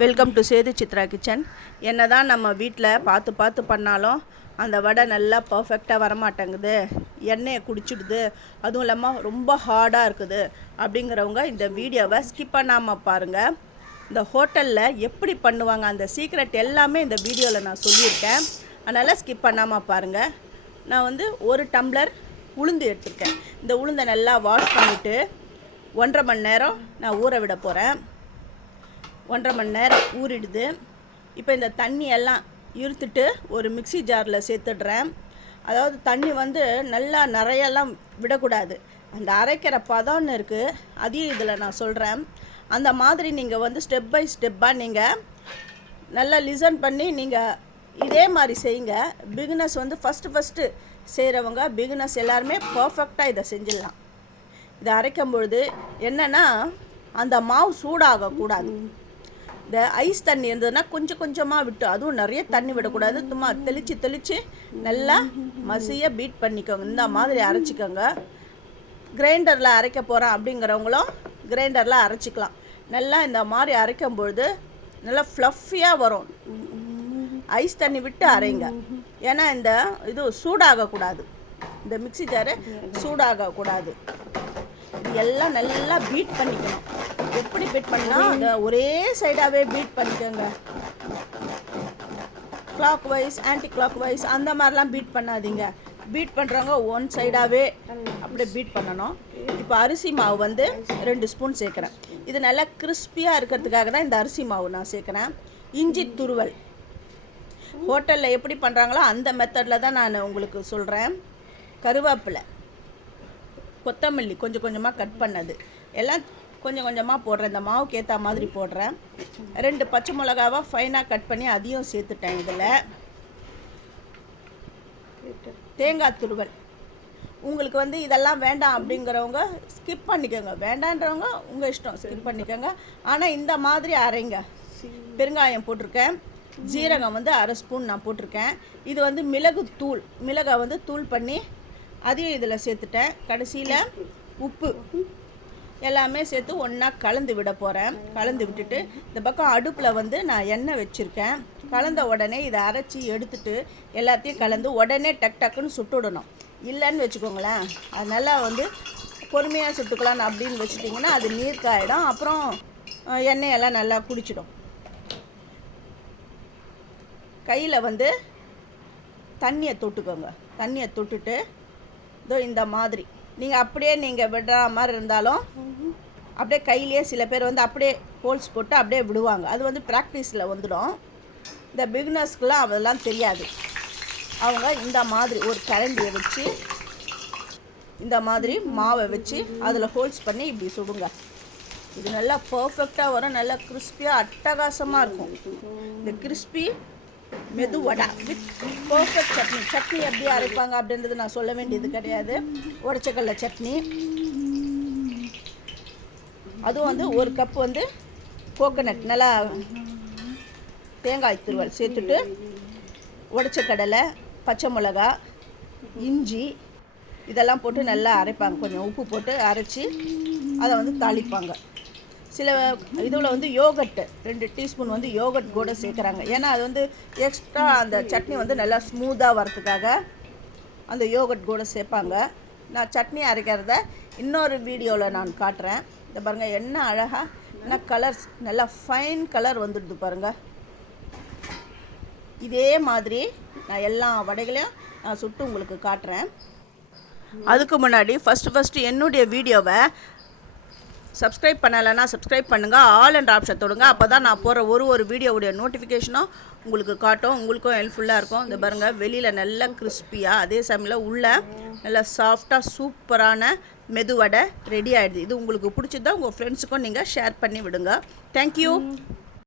Welcome to Sethu Chitra kitchen. என்ன தான் நம்ம வீட்டில் பார்த்து பார்த்து பண்ணாலும் அந்த வடை நல்லா பர்ஃபெக்டாக வரமாட்டேங்குது, எண்ணெயை குடிச்சிடுது, அதுவும் இல்லாமல் ரொம்ப ஹார்டாக இருக்குது அப்படிங்கிறவங்க இந்த வீடியோவை ஸ்கிப் பண்ணாமல் பாருங்கள். இந்த ஹோட்டலில் எப்படி பண்ணுவாங்க அந்த சீக்ரெட் எல்லாமே இந்த வீடியோவில் நான் சொல்லியிருக்கேன். அதனால் ஸ்கிப் பண்ணாமல் பாருங்கள். நான் வந்து 1 டம்ளர் உளுந்து எடுத்துருக்கேன். இந்த உளுந்தை நல்லா வாஷ் பண்ணிவிட்டு 1.5 மணி நேரம் நான் ஊற விட போகிறேன். 1.5 மணி நேரம் ஊறிடுது. இப்போ இந்த தண்ணி எல்லாம் இருத்துட்டு ஒரு மிக்சி ஜாரில் சேர்த்துடுறேன். அதாவது தண்ணி வந்து நல்லா நிறையெல்லாம் விடக்கூடாது. அந்த அரைக்கிற பதம்னு இருக்குது, அதையும் இதில் நான் சொல்கிறேன். அந்த மாதிரி நீங்கள் வந்து ஸ்டெப் பை ஸ்டெப்பாக நீங்கள் நல்லா லிசன் பண்ணி நீங்கள் இதே மாதிரி செய்யுங்க. பிகினர்ஸ் வந்து ஃபஸ்ட்டு செய்கிறவங்க பிகினர்ஸ் எல்லாருமே பர்ஃபெக்டாக இதை செஞ்சிடலாம். இதை அரைக்கும் பொழுது என்னென்னா அந்த மாவு சூடாகக்கூடாது. இந்த ஐஸ் தண்ணி இருந்ததுன்னா கொஞ்சம் கொஞ்சமாக விட்டு, அதுவும் நிறைய தண்ணி விடக்கூடாது, சும்மா தெளித்து நல்லா மசியாக பீட் பண்ணிக்கோங்க. இந்த மாதிரி அரைச்சிக்கோங்க. கிரைண்டரில் அரைக்க போகிறேன் அப்படிங்கிறவங்களும் கிரைண்டரில் அரைச்சிக்கலாம். நல்லா இந்த மாதிரி அரைக்கும் பொழுது நல்லா ஃப்ளஃபியாக வரும். ஐஸ் தண்ணி விட்டு அரைங்க. ஏன்னா இந்த இது சூடாகக்கூடாது, இந்த மிக்சி ஜாரு சூடாகக்கூடாது. இது எல்லாம் நல்லா பீட் பண்ணிக்கணும். எப்படி பீட் பண்ணால் அந்த ஒரே சைடாகவே பீட் பண்ணிக்கோங்க. Clockwise anticlockwise அந்த மாதிரிலாம் பீட் பண்ணாதீங்க. பீட் பண்ணுறவங்க ஒன் சைடாகவே அப்படியே பீட் பண்ணணும். இப்போ அரிசி மாவு வந்து 2 ஸ்பூன் சேர்க்குறேன். இது நல்லா கிறிஸ்பியாக இருக்கிறதுக்காக தான் இந்த அரிசி மாவு நான் சேர்க்குறேன். இஞ்சி துருவல் ஹோட்டலில் எப்படி பண்ணுறாங்களோ அந்த மெத்தடில் தான் நான் உங்களுக்கு சொல்கிறேன். கருவேப்பிலை, கொத்தமல்லி கொஞ்சம் கொஞ்சமாக கட் பண்ணது எல்லாம் கொஞ்சம் கொஞ்சமாக போடுறேன். இந்த மாவுக்கு ஏற்ற மாதிரி போடுறேன். 2 பச்சை மிளகாவை ஃபைனாக கட் பண்ணி அதையும் சேர்த்துட்டேன். இதில் தேங்காய் துருவல். உங்களுக்கு வந்து இதெல்லாம் வேண்டாம் அப்படிங்கிறவங்க ஸ்கிப் பண்ணிக்கோங்க, வேண்டான்றவங்க உங்கள் இஷ்டம், ஸ்கிப் பண்ணிக்கோங்க. ஆனால் இந்த மாதிரி அரைங்க. பெருங்காயம் போட்டிருக்கேன். ஜீரகம் வந்து 1/2 ஸ்பூன் நான் போட்டிருக்கேன். இது வந்து மிளகு தூள், மிளகை வந்து தூள் பண்ணி அதையும் இதில் சேர்த்துட்டேன். கடைசியில் உப்பு எல்லாமே சேர்த்து ஒன்றா கலந்து விட போகிறேன். கலந்து விட்டுட்டு இந்த பக்கம் அடுப்பில் வந்து நான் எண்ணெய் வச்சுருக்கேன். கலந்த உடனே இதை அரைச்சி எடுத்துட்டு எல்லாத்தையும் கலந்து உடனே டக்குன்னு சுட்டுடணும். இல்லைன்னு வச்சுக்கோங்களேன், அது நல்லா வந்து பொறுமையாக சுட்டுக்கலாம் அப்படின்னு வச்சுட்டிங்கன்னா அது நீர் காயிடும், அப்புறம் எண்ணெயெல்லாம் நல்லா குடிச்சிடும். கையில் வந்து தண்ணியை தொட்டுக்கோங்க. தண்ணியை தொட்டுட்டு இதோ இந்த மாதிரி நீங்கள் அப்படியே நீங்கள் விடுற மாதிரி இருந்தாலும் அப்படியே கையிலேயே சில பேர் வந்து அப்படியே ஹோல்ஸ் போட்டு அப்படியே விடுவாங்க. அது வந்து ப்ராக்டிஸில் வந்துடும். இந்த பிகினர்ஸ்க்கெலாம் அதெல்லாம் தெரியாது. அவங்க இந்த மாதிரி ஒரு கரண்டியை வச்சு இந்த மாதிரி மாவை வச்சு அதில் ஹோல்ஸ் பண்ணி இப்படி சுடுங்க. இது நல்லா பர்ஃபெக்டாக வரும். நல்லா கிறிஸ்பியாக அட்டகாசமாக இருக்கும். இந்த கிறிஸ்பி மெது வடை வித் பர்ஃபெக்ட் சட்னி. சட்னி எப்படி அரைப்பாங்க அப்படின்றது நான் சொல்ல வேண்டியது கிடையாது. உடச்சக்கடலை சட்னி, அதுவும் வந்து 1 கப் வந்து கோகோனட் நல்லா தேங்காய் துருவல் சேர்த்துட்டு உடச்சக்கடலை, பச்சை மிளகா, இஞ்சி இதெல்லாம் போட்டு நல்லா அரைப்பாங்க. கொஞ்சம் உப்பு போட்டு அரைச்சி அதை வந்து தாளிப்பாங்க. சில இதில் வந்து யோகட்டு 2 டீஸ்பூன் வந்து யோகட் கூட சேர்க்குறாங்க. ஏன்னா அது வந்து எக்ஸ்ட்ரா அந்த சட்னி வந்து நல்லா ஸ்மூத்தாக வரதுக்காக அந்த யோகட் கூட சேர்ப்பாங்க. நான் சட்னி அரைக்கிறத இன்னொரு வீடியோவில் நான் காட்டுறேன். இந்த பாருங்கள் என்ன அழகாக என்ன கலர்ஸ், நல்லா ஃபைன் கலர் வந்துடுது பாருங்கள். இதே மாதிரி நான் எல்லா வடைகளையும் நான் சுட்டு உங்களுக்கு காட்டுறேன். அதுக்கு முன்னாடி ஃபஸ்ட்டு என்னுடைய வீடியோவை சப்ஸ்கிரைப் பண்ணலைன்னா சப்ஸ்கிரைப் பண்ணுங்கள். ஆல் என்ற ஆப்ஷன் தொடுங்க. அப்போ தான் நான் போகிற ஒரு வீடியோவுடைய நோட்டிஃபிகேஷனும் உங்களுக்கு காட்டும், உங்களுக்கும் ஹெல்ப்ஃபுல்லாக இருக்கும். இந்த பாருங்கள் வெளியில் நல்லா கிறிஸ்பியாக, அதே சமயம் உள்ளே நல்லா சாஃப்டாக சூப்பரான மெதுவடை ரெடி ஆகிடுது. இது உங்களுக்கு பிடிச்சதா உங்கள் ஃப்ரெண்ட்ஸுக்கும் நீங்கள் ஷேர் பண்ணி விடுங்க. தேங்க்யூ.